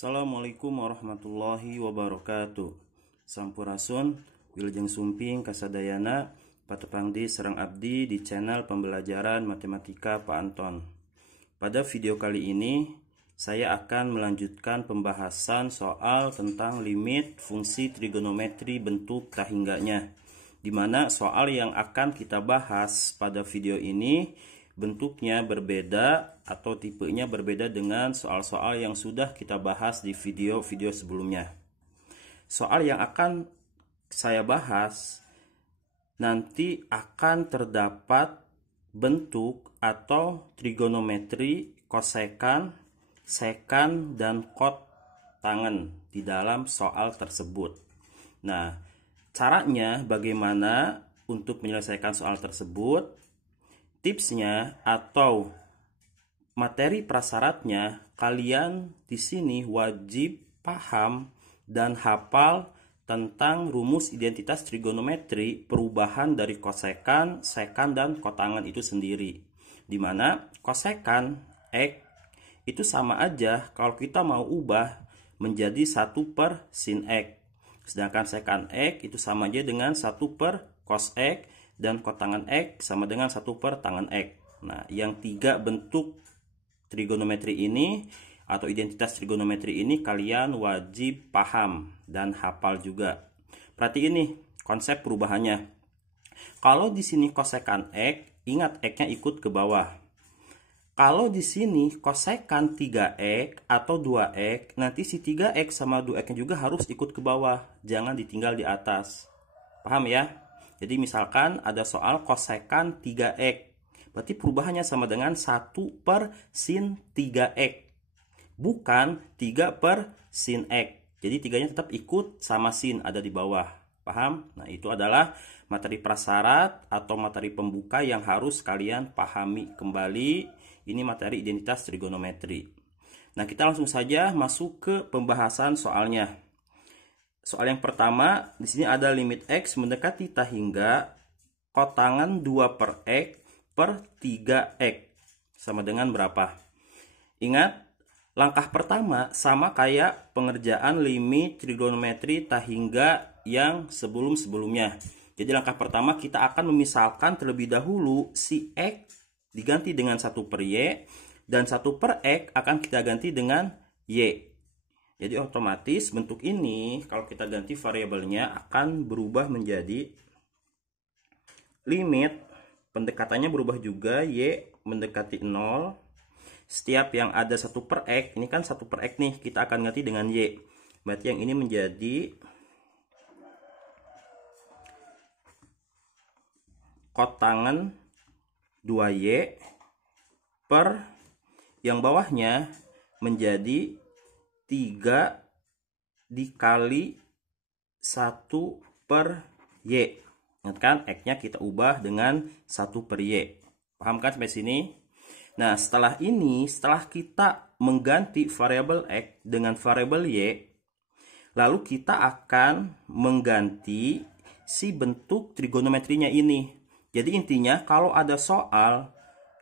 Assalamualaikum warahmatullahi wabarakatuh. Sampurasun, Wilujeng Sumping Kasadayana, Patepangdi Serang Abdi di channel pembelajaran matematika Pak Anton. Pada video kali ini, saya akan melanjutkan pembahasan soal tentang limit fungsi trigonometri bentuk tahingganya, di mana soal yang akan kita bahas pada video ini bentuknya berbeda atau tipenya berbeda dengan soal-soal yang sudah kita bahas di video-video sebelumnya. Soal yang akan saya bahas nanti akan terdapat bentuk atau trigonometri kosekan, sekan, dan kot tangen di dalam soal tersebut. Nah, caranya bagaimana untuk menyelesaikan soal tersebut? Tipsnya atau materi prasyaratnya, kalian di sini wajib paham dan hafal tentang rumus identitas trigonometri perubahan dari kosekan, sekan, dan kotangan itu sendiri. Dimana kosekan X itu sama aja kalau kita mau ubah menjadi 1/sin X. Sedangkan sekan X itu sama aja dengan 1/cos X. Dan kotangan X sama dengan 1/tangen X. Nah, yang tiga bentuk trigonometri ini atau identitas trigonometri ini kalian wajib paham dan hafal juga. Berarti ini konsep perubahannya. Kalau di sini kosekan X, ingat X-nya ikut ke bawah. Kalau di sini kosekan 3X atau 2X, nanti si 3X sama 2X-nya juga harus ikut ke bawah. Jangan ditinggal di atas. Paham ya? Jadi misalkan ada soal kosekan 3X. Berarti perubahannya sama dengan 1/sin 3X. Bukan 3/sin X. Jadi tiganya tetap ikut sama sin ada di bawah. Paham? Nah, itu adalah materi prasyarat atau materi pembuka yang harus kalian pahami kembali. Ini materi identitas trigonometri. Nah, kita langsung saja masuk ke pembahasan soalnya. Soal yang pertama, di sini ada limit X mendekati tahingga kotangan 2/X per 3X. Sama dengan berapa? Ingat, langkah pertama sama kayak pengerjaan limit trigonometri tahingga yang sebelum-sebelumnya. Jadi langkah pertama kita akan memisalkan terlebih dahulu si X diganti dengan 1/Y dan 1/X akan kita ganti dengan Y. Jadi otomatis bentuk ini kalau kita ganti variabelnya akan berubah menjadi limit pendekatannya berubah juga, Y mendekati 0. Setiap yang ada 1/X, ini kan 1/X nih, kita akan ganti dengan Y. Berarti yang ini menjadi kotangan 2Y per yang bawahnya menjadi 3 dikali 1/Y. Ingat kan, X-nya kita ubah dengan 1/Y. Paham kan sampai sini? Nah, setelah ini, setelah kita mengganti variabel X dengan variabel Y, lalu kita akan mengganti si bentuk trigonometrinya ini. Jadi intinya kalau ada soal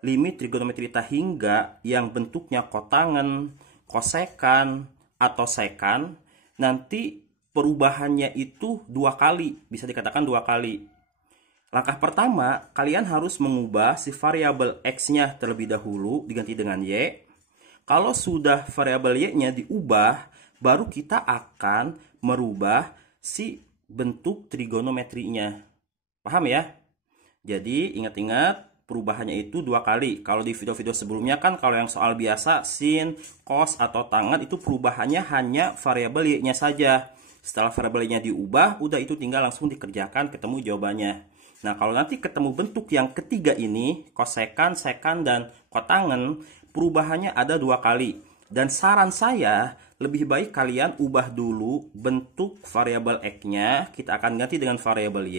limit trigonometri tahingga yang bentuknya kotangan, kosekan, atau sekan, nanti perubahannya itu 2 kali, bisa dikatakan 2 kali. Langkah pertama, kalian harus mengubah si variabel X-nya terlebih dahulu diganti dengan Y. Kalau sudah variabel Y-nya diubah, baru kita akan merubah si bentuk trigonometrinya. Paham ya? Jadi ingat-ingat, perubahannya itu 2 kali. Kalau di video-video sebelumnya kan kalau yang soal biasa sin, cos, atau tangen itu perubahannya hanya variabel Y-nya saja. Setelah variabel Y-nya diubah, udah itu tinggal langsung dikerjakan ketemu jawabannya. Nah, kalau nanti ketemu bentuk yang ketiga ini, kosekan, sekan, dan kotangen, perubahannya ada 2 kali. Dan saran saya, lebih baik kalian ubah dulu bentuk variabel X-nya. Kita akan ganti dengan variabel Y.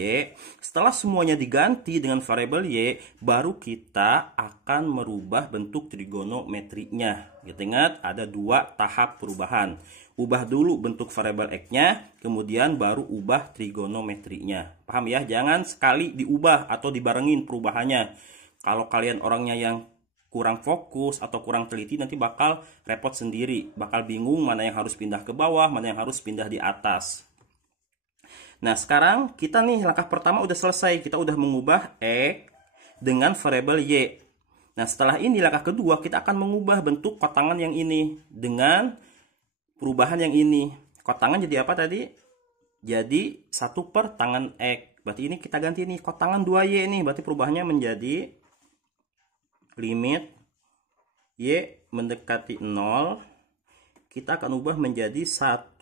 Setelah semuanya diganti dengan variabel Y, baru kita akan merubah bentuk trigonometrinya. Ingat, ada 2 tahap perubahan. Ubah dulu bentuk variabel X-nya, kemudian baru ubah trigonometrinya. Paham ya? Jangan sekali diubah atau dibarengin perubahannya. Kalau kalian orangnya yang kurang fokus atau kurang teliti nanti bakal repot sendiri, bakal bingung mana yang harus pindah ke bawah, mana yang harus pindah di atas. Nah, sekarang kita nih langkah pertama udah selesai, kita udah mengubah X dengan variabel Y. Nah, setelah ini langkah kedua kita akan mengubah bentuk kotangan yang ini dengan perubahan yang ini. Kotangan jadi apa tadi? Jadi 1 per tangan X. Berarti ini kita ganti nih kotangan 2Y nih, berarti perubahannya menjadi limit Y mendekati 0, kita akan ubah menjadi 1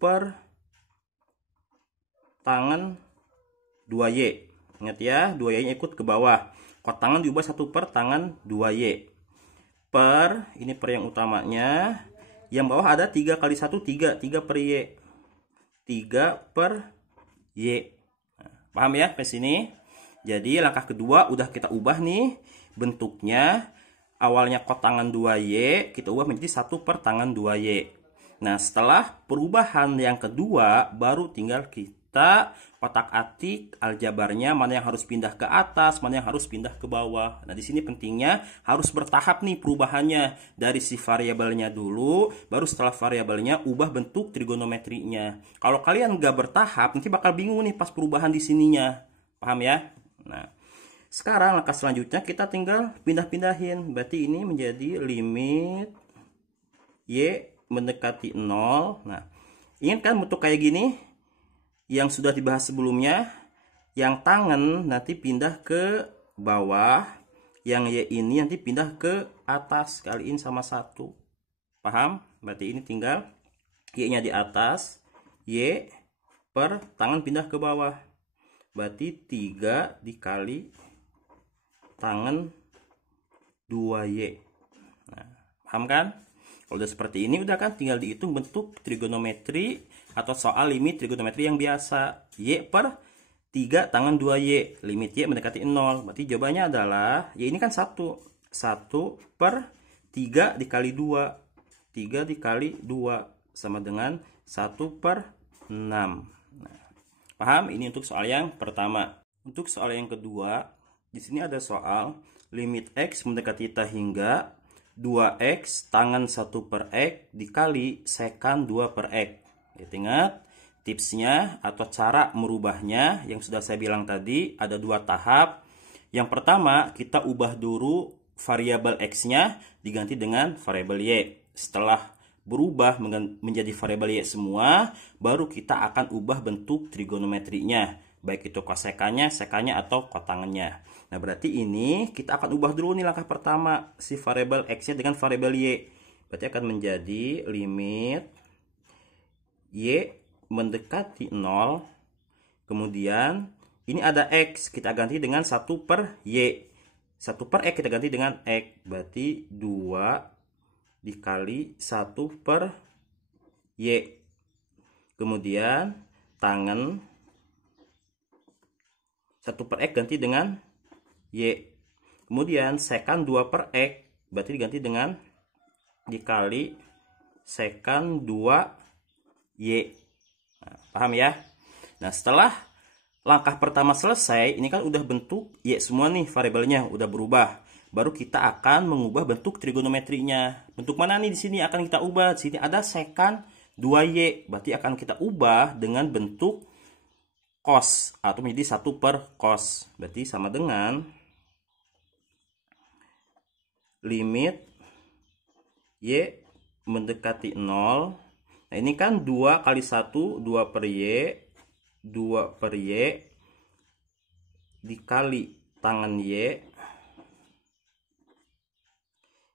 per tangan 2Y. Ingat ya, 2Y nya ikut ke bawah. Kotangan diubah 1 per tangan 2Y. Per, ini per yang utamanya. Yang bawah ada 3 kali 1, 3. 3 per Y. 3 per Y. Nah, paham ya sampai sini? Jadi langkah kedua udah kita ubah nih bentuknya. Awalnya kotangan 2Y, kita ubah menjadi 1 per tangan 2Y. Nah, setelah perubahan yang kedua, baru tinggal kita otak-atik aljabarnya, mana yang harus pindah ke atas, mana yang harus pindah ke bawah. Nah, di sini pentingnya harus bertahap nih perubahannya. Dari si variabelnya dulu, baru setelah variabelnya ubah bentuk trigonometrinya. Kalau kalian nggak bertahap, nanti bakal bingung nih pas perubahan di sininya. Paham ya? Nah, sekarang langkah selanjutnya kita tinggal pindah-pindahin. Berarti ini menjadi limit Y mendekati 0. Nah, ingat kan bentuk kayak gini yang sudah dibahas sebelumnya. Yang tangan nanti pindah ke bawah, yang Y ini nanti pindah ke atas, kaliin sama 1. Paham? Berarti ini tinggal Y-nya di atas, Y per tangan pindah ke bawah. Berarti 3 dikali tangan 2Y. Nah, paham kan? Kalau udah seperti ini udah kan tinggal dihitung bentuk trigonometri atau soal limit trigonometri yang biasa. Y per 3 tangan 2Y. Limit Y mendekati 0. Berarti jawabannya adalah Y ini kan 1. 1 per 3 dikali 2. 3 dikali 2 sama dengan 1 per 6. Nah, paham? Ini untuk soal yang pertama. Untuk soal yang kedua, di sini ada soal limit X mendekati ta hingga 2X tangan 1 per X dikali sekan 2 per X. Ingat tipsnya atau cara merubahnya yang sudah saya bilang tadi ada 2 tahap. Yang pertama kita ubah dulu variabel X-nya diganti dengan variabel Y. Setelah berubah menjadi variabel Y semua, baru kita akan ubah bentuk trigonometrinya. Baik itu kosekannya, sekannya, atau kotangannya. Nah, berarti ini kita akan ubah dulu nih langkah pertama. Si variabel X-nya dengan variabel Y. Berarti akan menjadi limit Y mendekati 0. Kemudian ini ada X. Kita ganti dengan 1 per Y. 1 per X kita ganti dengan X. Berarti 2 dikali 1 per Y. Kemudian tangan 1 per X ganti dengan Y. Kemudian sekan 2 per X berarti diganti dengan dikali sekan 2Y. Nah, paham ya? Nah, setelah langkah pertama selesai, ini kan udah bentuk Y semua nih variabelnya udah berubah. Baru kita akan mengubah bentuk trigonometrinya. Bentuk mana nih di sini akan kita ubah? Di sini ada sekan 2Y, berarti akan kita ubah dengan bentuk cos atau menjadi 1 per cos. Berarti sama dengan limit Y mendekati 0. Nah, ini kan 2 kali 1, 2 per Y. 2 per Y dikali tangan Y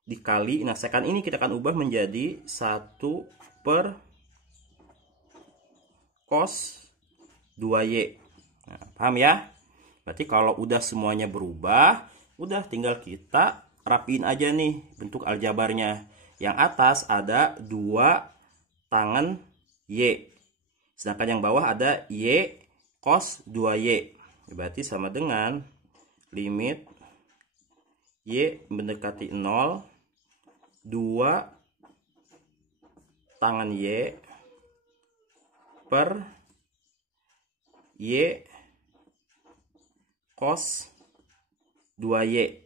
dikali, nah sekan ini kita akan ubah menjadi 1 per cos 2Y. Nah, paham ya? Berarti kalau udah semuanya berubah, udah tinggal kita rapiin aja nih bentuk aljabarnya. Yang atas ada 2 tangan Y. Sedangkan yang bawah ada Y cos 2Y. Berarti sama dengan limit Y mendekati 0, 2 tangan Y per Y cos 2Y.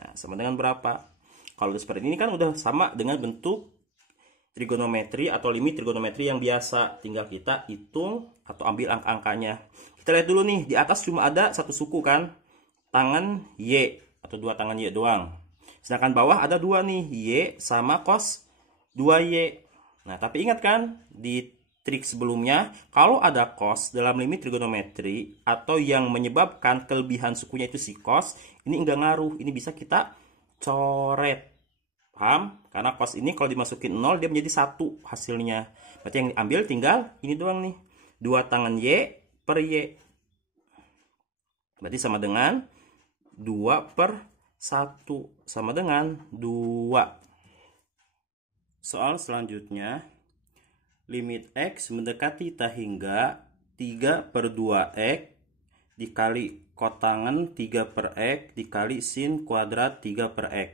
Nah, sama dengan berapa? Kalau seperti ini kan udah sama dengan bentuk trigonometri atau limit trigonometri yang biasa. Tinggal kita hitung atau ambil angka-angkanya. Kita lihat dulu nih, di atas cuma ada satu suku kan, tangan Y atau dua tangan Y doang. Sedangkan bawah ada dua nih, Y sama cos 2Y. Nah, tapi ingat kan di trik sebelumnya, kalau ada cos dalam limit trigonometri atau yang menyebabkan kelebihan sukunya itu si cos, ini enggak ngaruh, ini bisa kita coret. Paham? Karena cos ini kalau dimasukin 0 dia menjadi 1 hasilnya. Berarti yang diambil tinggal ini doang nih. 2 tangan Y per Y. Berarti sama dengan 2 per 1. Sama dengan 2. Soal selanjutnya. Limit X mendekati tak hingga 3 per 2X dikali kotangan 3 per X dikali sin kuadrat 3 per X.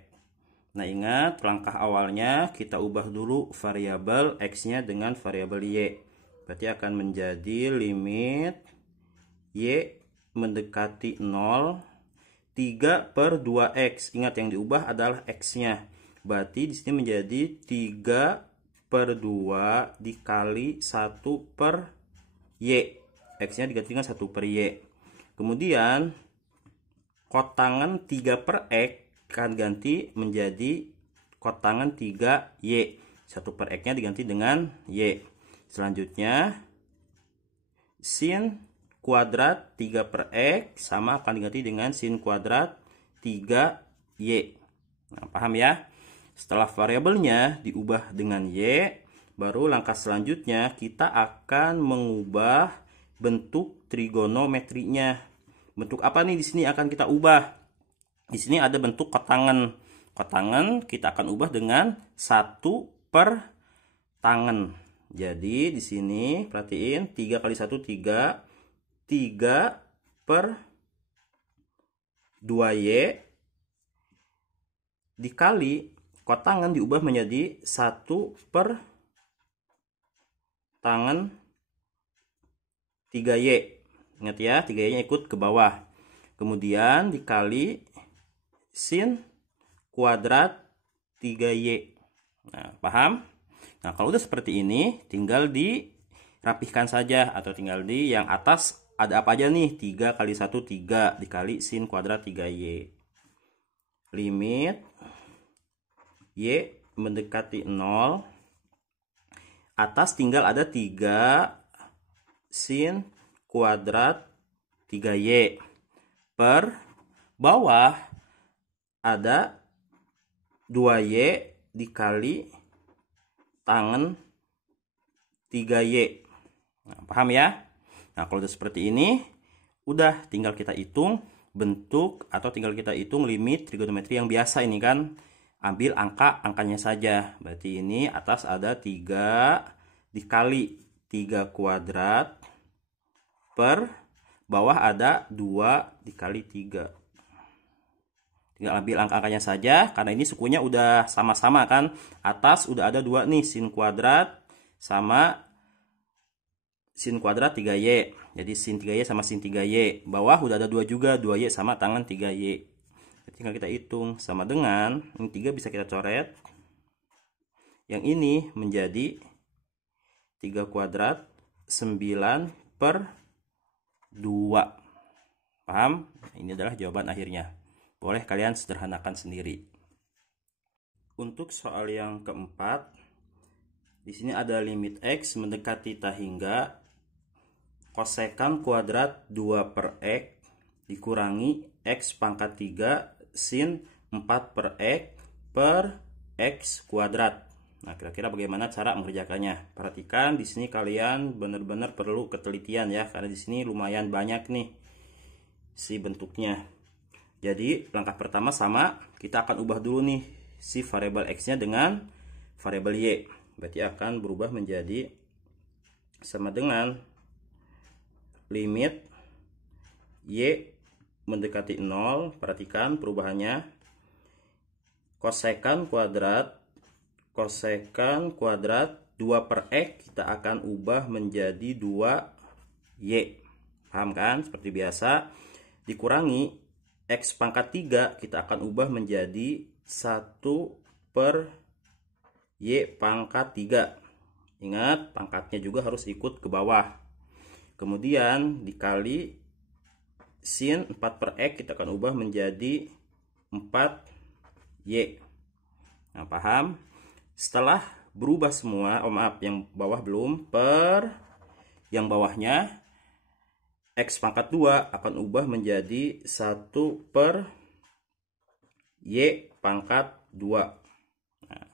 Nah, ingat langkah awalnya kita ubah dulu variabel X-nya dengan variabel Y. Berarti akan menjadi limit Y mendekati 0 3 per 2X. Ingat yang diubah adalah X-nya. Berarti di sini menjadi 3 per 2 dikali 1 per Y. X-nya diganti dengan 1 per Y. Kemudian kotangan 3 per X akan ganti menjadi kotangan 3Y. 1 per X-nya diganti dengan Y. Selanjutnya sin kuadrat 3 per X sama akan diganti dengan sin kuadrat 3Y. Nah, paham ya? Setelah variabelnya diubah dengan Y, baru langkah selanjutnya kita akan mengubah bentuk trigonometrinya. Bentuk apa nih di sini akan kita ubah? Di sini ada bentuk kotangan. Kotangan kita akan ubah dengan 1 per tangan. Jadi di sini perhatiin 3 kali 1 3. 3 per 2Y dikali kotangan diubah menjadi 1 per tangan 3Y. Ingat ya, 3Y-nya ikut ke bawah. Kemudian dikali sin kuadrat 3Y. Nah, paham? Nah, kalau udah seperti ini, tinggal dirapihkan saja atau tinggal di yang atas ada apa aja nih? 3 kali 1 3 dikali sin kuadrat 3Y. Limit Y mendekati 0. Atas tinggal ada 3 sin kuadrat 3Y per bawah ada 2Y dikali tangan 3Y. Nah, paham ya? Nah, kalau udah seperti ini, udah tinggal kita hitung bentuk atau tinggal kita hitung limit trigonometri yang biasa ini kan. Ambil angkanya saja. Berarti ini atas ada 3 dikali 3 kuadrat per bawah ada 2 dikali 3. Tinggal ambil angka-angkanya saja, karena ini sukunya udah sama-sama kan. Atas udah ada 2 nih, sin kuadrat sama sin kuadrat 3Y. Jadi sin 3Y sama sin 3Y. Bawah udah ada 2 juga, 2Y sama tangan 3Y. Tinggal kita hitung, sama dengan, ini 3 bisa kita coret. Yang ini menjadi 3 kuadrat 9 per 2. Paham? Ini adalah jawaban akhirnya. Boleh kalian sederhanakan sendiri. Untuk soal yang keempat, di sini ada limit X mendekati tak hingga kosekan kuadrat 2 per X dikurangi X pangkat 3 sin 4 per X per X kuadrat. Nah, kira-kira bagaimana cara mengerjakannya? Perhatikan di sini kalian benar-benar perlu ketelitian ya, karena di sini lumayan banyak nih si bentuknya. Jadi langkah pertama sama, kita akan ubah dulu nih si variabel X-nya dengan variabel Y. Berarti akan berubah menjadi sama dengan limit Y mendekati 0. Perhatikan perubahannya. Kosekan kuadrat 2 per X kita akan ubah menjadi 2Y. Paham kan? Seperti biasa. Dikurangi X pangkat 3 kita akan ubah menjadi 1 per Y pangkat 3. Ingat, pangkatnya juga harus ikut ke bawah. Kemudian dikali sin 4 per X kita akan ubah menjadi 4Y. Nah, paham? Setelah berubah semua, maaf, yang bawah belum, per yang bawahnya, X pangkat 2 akan ubah menjadi 1 per Y pangkat 2. Nah,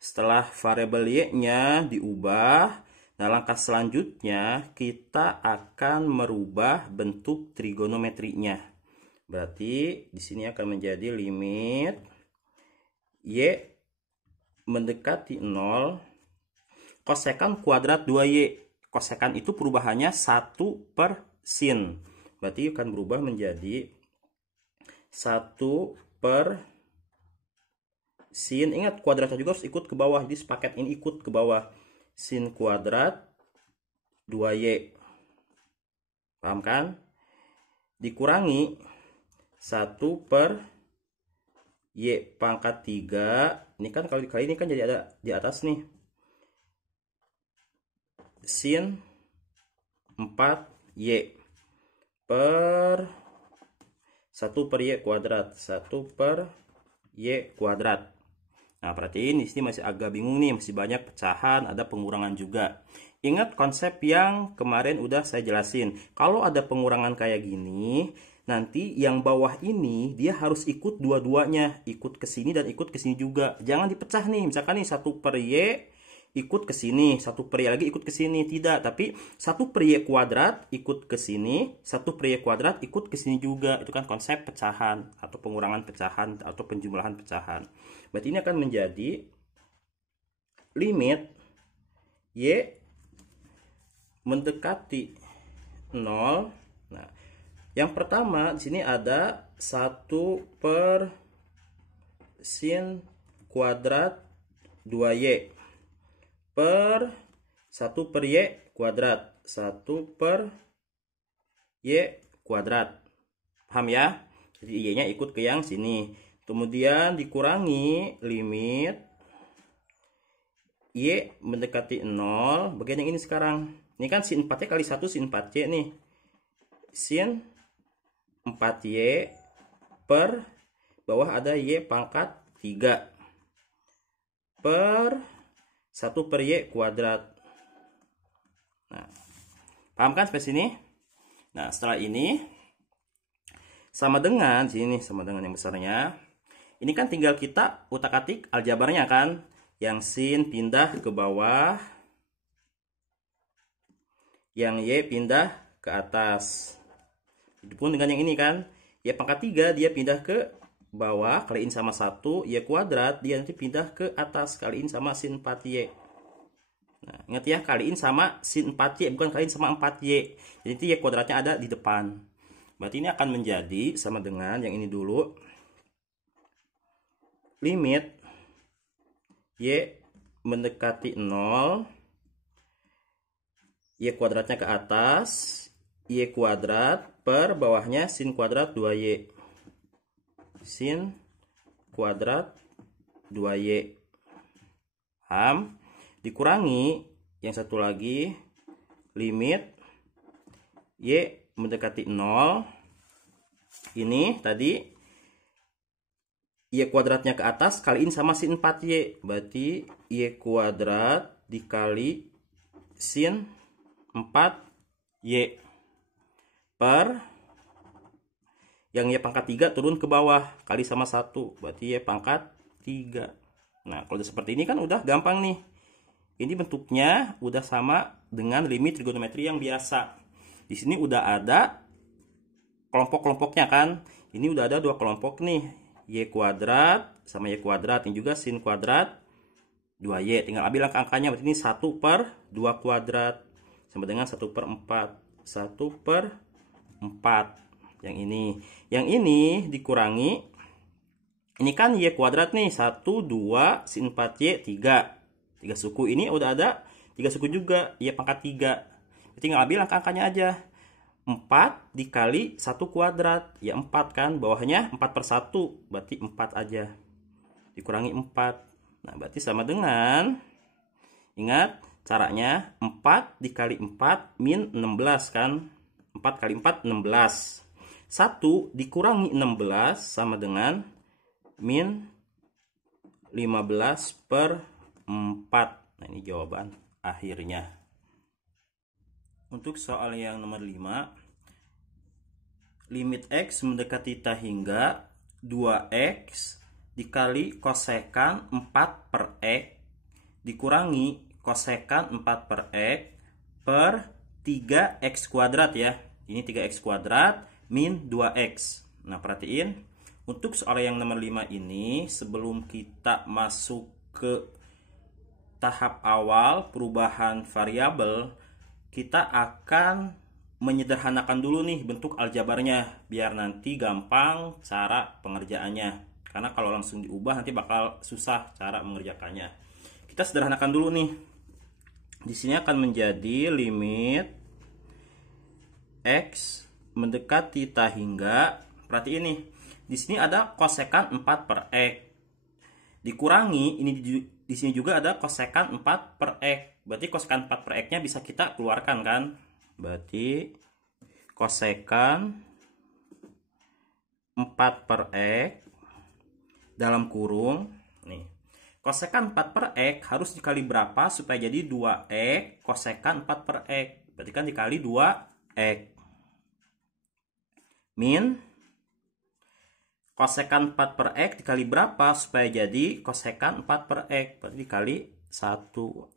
setelah variabel Y-nya diubah, nah langkah selanjutnya kita akan merubah bentuk trigonometrinya. Berarti di sini akan menjadi limit Y mendekati 0 kosekan kuadrat 2Y. Kosekan itu perubahannya 1 per sin. Berarti akan berubah menjadi 1 per sin. Ingat, kuadratnya juga harus ikut ke bawah. Jadi sepaket ini ikut ke bawah. Sin kuadrat 2Y. Paham kan? Dikurangi 1 per Y pangkat 3. Ini kan kalau dikali ini kan jadi ada di atas nih. Sin 4Y per 1 per Y kuadrat. 1 per Y kuadrat. Nah, perhatiin di sini masih agak bingung nih, masih banyak pecahan, ada pengurangan juga. Ingat konsep yang kemarin udah saya jelasin. Kalau ada pengurangan kayak gini, nanti yang bawah ini dia harus ikut dua-duanya, ikut ke sini dan ikut ke sini juga. Jangan dipecah nih, misalkan nih 1 per Y ikut ke sini, 1 per Y lagi ikut ke sini, tidak. Tapi 1 per Y kuadrat ikut ke sini, 1 per Y kuadrat ikut ke sini juga. Itu kan konsep pecahan atau pengurangan pecahan atau penjumlahan pecahan. Berarti ini akan menjadi limit Y mendekati 0. Nah, yang pertama di sini ada 1 per sin kuadrat 2Y per 1 per Y kuadrat. 1 per Y kuadrat. Paham ya? Jadi Y-nya ikut ke yang sini. Kemudian dikurangi limit Y mendekati 0. Bagian yang ini sekarang. Ini kan sin 4Y kali 1 sin 4Y nih. Sin 4Y per bawah ada Y pangkat 3 per 1 per Y kuadrat. Nah, paham kan sampai sini? Nah, setelah ini sama dengan sini, sama dengan yang besarnya. Ini kan tinggal kita utak-atik aljabarnya kan. Yang sin pindah ke bawah, yang Y pindah ke atas. Begitupun dengan yang ini kan, Y pangkat 3 dia pindah ke bawah, kaliin sama 1, Y kuadrat dia nanti pindah ke atas, kaliin sama sin 4Y. Nah, ingat ya, kaliin sama sin 4Y, bukan kaliin sama 4Y. Jadi itu Y kuadratnya ada di depan. Berarti ini akan menjadi sama dengan yang ini dulu. Limit Y mendekati 0, Y kuadratnya ke atas, Y kuadrat per bawahnya sin kuadrat 2Y. Sin kuadrat 2Y. Paham? Dikurangi yang satu lagi, limit Y mendekati 0. Ini tadi Y kuadratnya ke atas kaliin sama sin 4Y. Berarti Y kuadrat dikali sin 4Y per yang Y pangkat 3 turun ke bawah kali sama 1. Berarti Y pangkat 3. Nah, kalau seperti ini kan udah gampang nih. Ini bentuknya udah sama dengan limit trigonometri yang biasa. Di sini udah ada kelompok-kelompoknya kan. Ini udah ada dua kelompok nih. Y kuadrat sama Y kuadrat. Ini juga sin kuadrat 2Y. Tinggal ambil angka-angkanya. Berarti ini 1 per 2 kuadrat. Sama dengan 1 per 4. 1 per 4. Yang ini. Yang ini dikurangi. Ini kan Y kuadrat nih. 1, 2, sin 4Y, 3. 3 suku. Ini udah ada 3 suku juga. Y pangkat 3. Tinggal ambil angka-angkanya aja. 4 dikali 1 kuadrat. Ya 4 kan, bawahnya 4/1, berarti 4 aja. Dikurangi 4. Nah, berarti sama dengan, ingat caranya, 4 dikali 4 min 16 kan. 4 kali 4, 16. 1 dikurangi 16 sama dengan min 15/4. Nah, ini jawaban akhirnya. Untuk soal yang nomor 5, limit X mendekati θ hingga 2X dikali kosekan 4/X dikurangi kosekan 4/X per 3X kuadrat ya. Ini 3X kuadrat min 2X. Nah, perhatiin. Untuk soal yang nomor 5 ini, sebelum kita masuk ke tahap awal perubahan variabel, kita akan menyederhanakan dulu nih bentuk aljabarnya biar nanti gampang cara pengerjaannya. Karena kalau langsung diubah nanti bakal susah cara mengerjakannya. Kita sederhanakan dulu nih. Di sini akan menjadi limit X mendekati θ hingga, perhati ini. Di sini ada kosekan 4/X. Dikurangi ini di sini juga ada kosekan 4/X. Berarti kosekan 4/X-nya bisa kita keluarkan kan? Berarti kosekan 4/X dalam kurung nih. Kosekan 4/X harus dikali berapa supaya jadi 2X kosekan 4/X. Berarti kan dikali 2X. Min kosekan 4/X dikali berapa supaya jadi kosekan 4/X. Berarti dikali 1.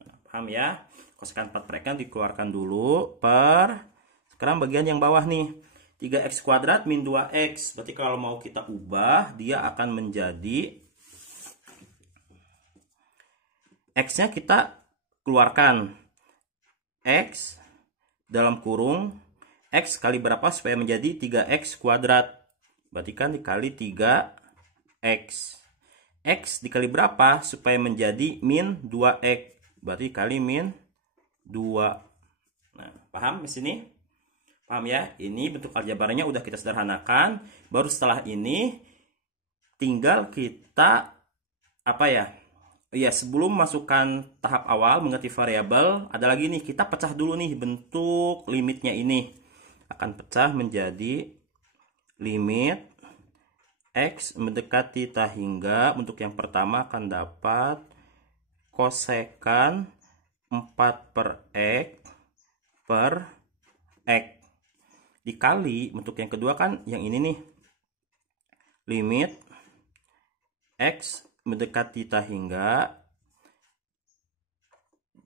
Nah, paham ya? Kosekan 4/X kan dikeluarkan dulu per, sekarang bagian yang bawah nih, 3X kuadrat min 2X. Berarti kalau mau kita ubah, dia akan menjadi, X-nya kita keluarkan. X dalam kurung, X kali berapa supaya menjadi 3X kuadrat. Berarti kan dikali 3X. X dikali berapa supaya menjadi min 2X. Berarti kali min 2. Nah, paham di sini? Paham ya? Ini bentuk aljabarnya udah kita sederhanakan. Baru setelah ini tinggal kita apa ya? Ya, sebelum masukkan tahap awal mengerti variabel, ada lagi nih, kita pecah dulu nih bentuk limitnya ini. Akan pecah menjadi limit X mendekati θ hingga, untuk yang pertama akan dapat kosekan 4/X per X dikali, untuk yang kedua kan yang ini nih, limit X mendekati θ hingga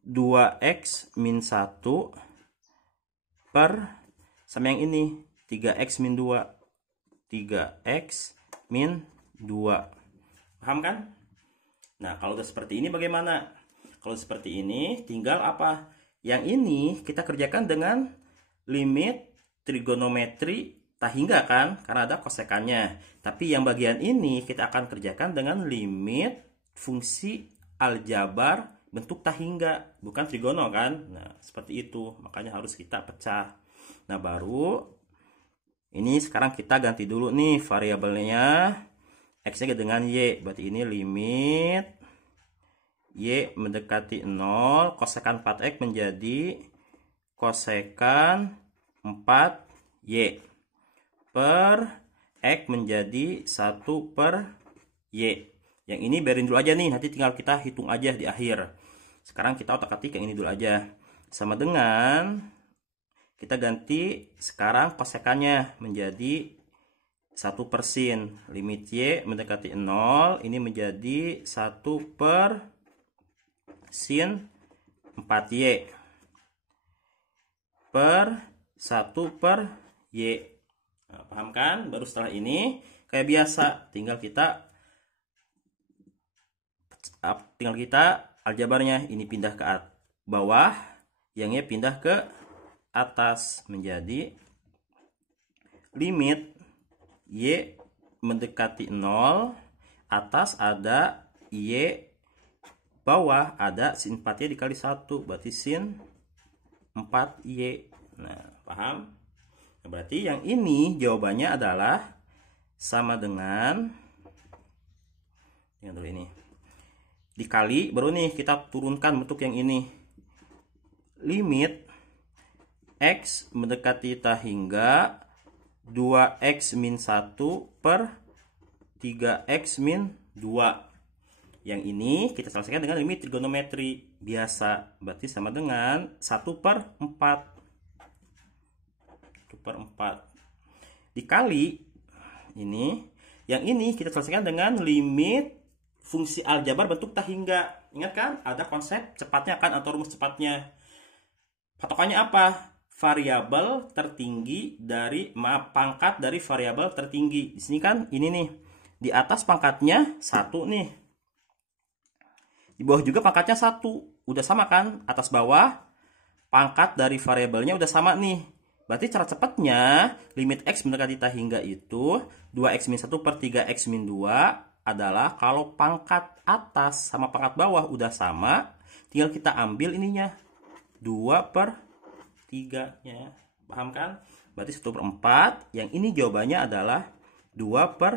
2X min 1 per, sama yang ini 3X min 2. 3X min 2. Paham kan? Nah, kalau udah seperti ini bagaimana? Kalau seperti ini tinggal apa? Yang ini kita kerjakan dengan limit trigonometri θ hingga kan? Karena ada kosekannya. Tapi yang bagian ini kita akan kerjakan dengan limit fungsi aljabar bentuk θ hingga, bukan trigono kan? Nah, seperti itu. Makanya harus kita pecah. Nah, baru ini sekarang kita ganti dulu nih variabelnya. X-nya dengan Y. Berarti ini limit Y mendekati 0. Kosekan 4X menjadi kosekan 4Y. Per X menjadi 1/Y. Yang ini biarin dulu aja nih. Nanti tinggal kita hitung aja di akhir. Sekarang kita otak-atik yang ini dulu aja. Sama dengan, kita ganti sekarang kosekannya menjadi 1/sin. Limit Y mendekati 0. Ini menjadi 1/sin 4Y. Per 1/Y. Nah, paham kan? Baru setelah ini kayak biasa tinggal kita aljabarnya, ini pindah ke bawah, yang Y pindah ke atas, menjadi limit Y mendekati 0. Atas ada Y, bawah ada sin 4Y dikali 1, berarti sin 4Y. Nah, paham? Nah, berarti yang ini jawabannya adalah sama dengan, ingat dulu ini, dikali, baru nih kita turunkan bentuk yang ini. Limit X mendekati θ hingga 2x min 1 per 3x min 2. Yang ini kita selesaikan dengan limit trigonometri biasa. Berarti sama dengan 1 per 4. 1 per 4. Dikali ini. Yang ini kita selesaikan dengan limit fungsi aljabar bentuk tak hingga. Ingat kan? Ada konsep cepatnya kan atau rumus cepatnya. Patokannya apa? Variabel tertinggi dari, pangkat dari variabel tertinggi. Di sini kan ini nih. Di atas pangkatnya 1 nih. Di bawah juga pangkatnya 1. Udah sama kan? Atas bawah pangkat dari variabelnya udah sama nih. Berarti cara cepatnya limit X mendekati θ hingga itu 2x min 1 per 3x min 2 adalah kalau pangkat atas sama pangkat bawah udah sama, tinggal kita ambil ininya 2 per 3 nya. Paham kan? Berarti 1 per 4. Yang ini jawabannya adalah 2 per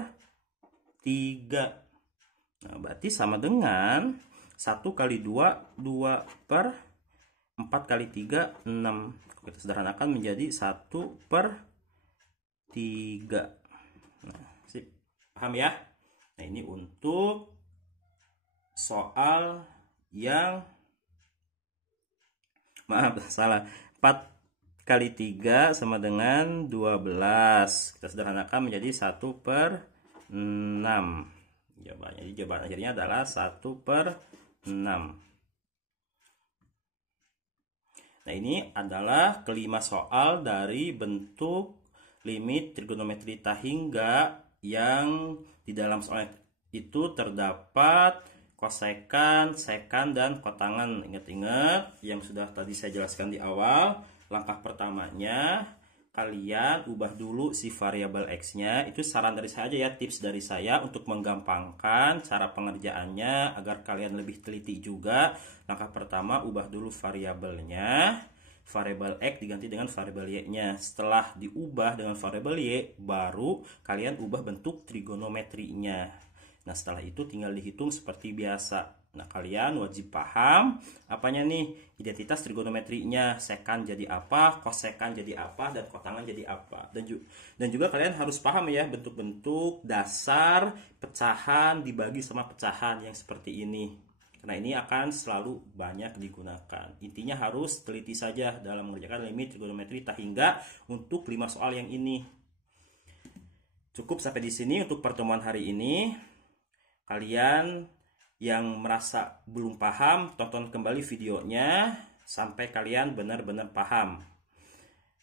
3. Nah, berarti sama dengan 1 kali 2, 2 per 4 kali 3, 6. Kita sederhanakan menjadi 1 per 3. Nah, sip. Paham ya? Nah, ini untuk soal yang, maaf, salah. 4 kali 3 sama dengan 12. Kita sederhanakan menjadi 1 per 6. Jawabannya. Jadi jawaban akhirnya adalah 1 per 6. Nah, ini adalah kelima soal dari bentuk limit trigonometri θ hingga yang di dalam soal itu terdapat kosekan, sekan, dan kotangan. Ingat-ingat yang sudah tadi saya jelaskan di awal. Langkah pertamanya, kalian ubah dulu si variabel X-nya. Itu saran dari saya aja ya, tips dari saya untuk menggampangkan cara pengerjaannya agar kalian lebih teliti juga. Langkah pertama, ubah dulu variabelnya. Variabel X diganti dengan variabel Y-nya. Setelah diubah dengan variabel Y, baru kalian ubah bentuk trigonometrinya. Nah, setelah itu tinggal dihitung seperti biasa. Nah, kalian wajib paham apanya nih, identitas trigonometrinya, sekan jadi apa, kosekan jadi apa, dan kotangan jadi apa. Dan juga kalian harus paham ya bentuk-bentuk dasar pecahan dibagi sama pecahan yang seperti ini. Karena ini akan selalu banyak digunakan. Intinya harus teliti saja dalam mengerjakan limit trigonometri θ hingga untuk 5 soal yang ini. Cukup sampai di sini untuk pertemuan hari ini. Kalian yang merasa belum paham, tonton kembali videonya sampai kalian benar-benar paham.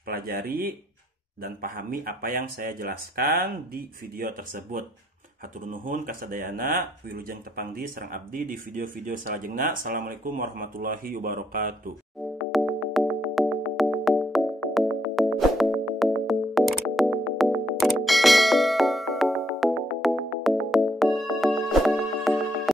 Pelajari dan pahami apa yang saya jelaskan di video tersebut. Hatur nuhun kasadayana, wilujeng tepangdi sareng abdi di video-video salajengna. Assalamualaikum warahmatullahi wabarakatuh.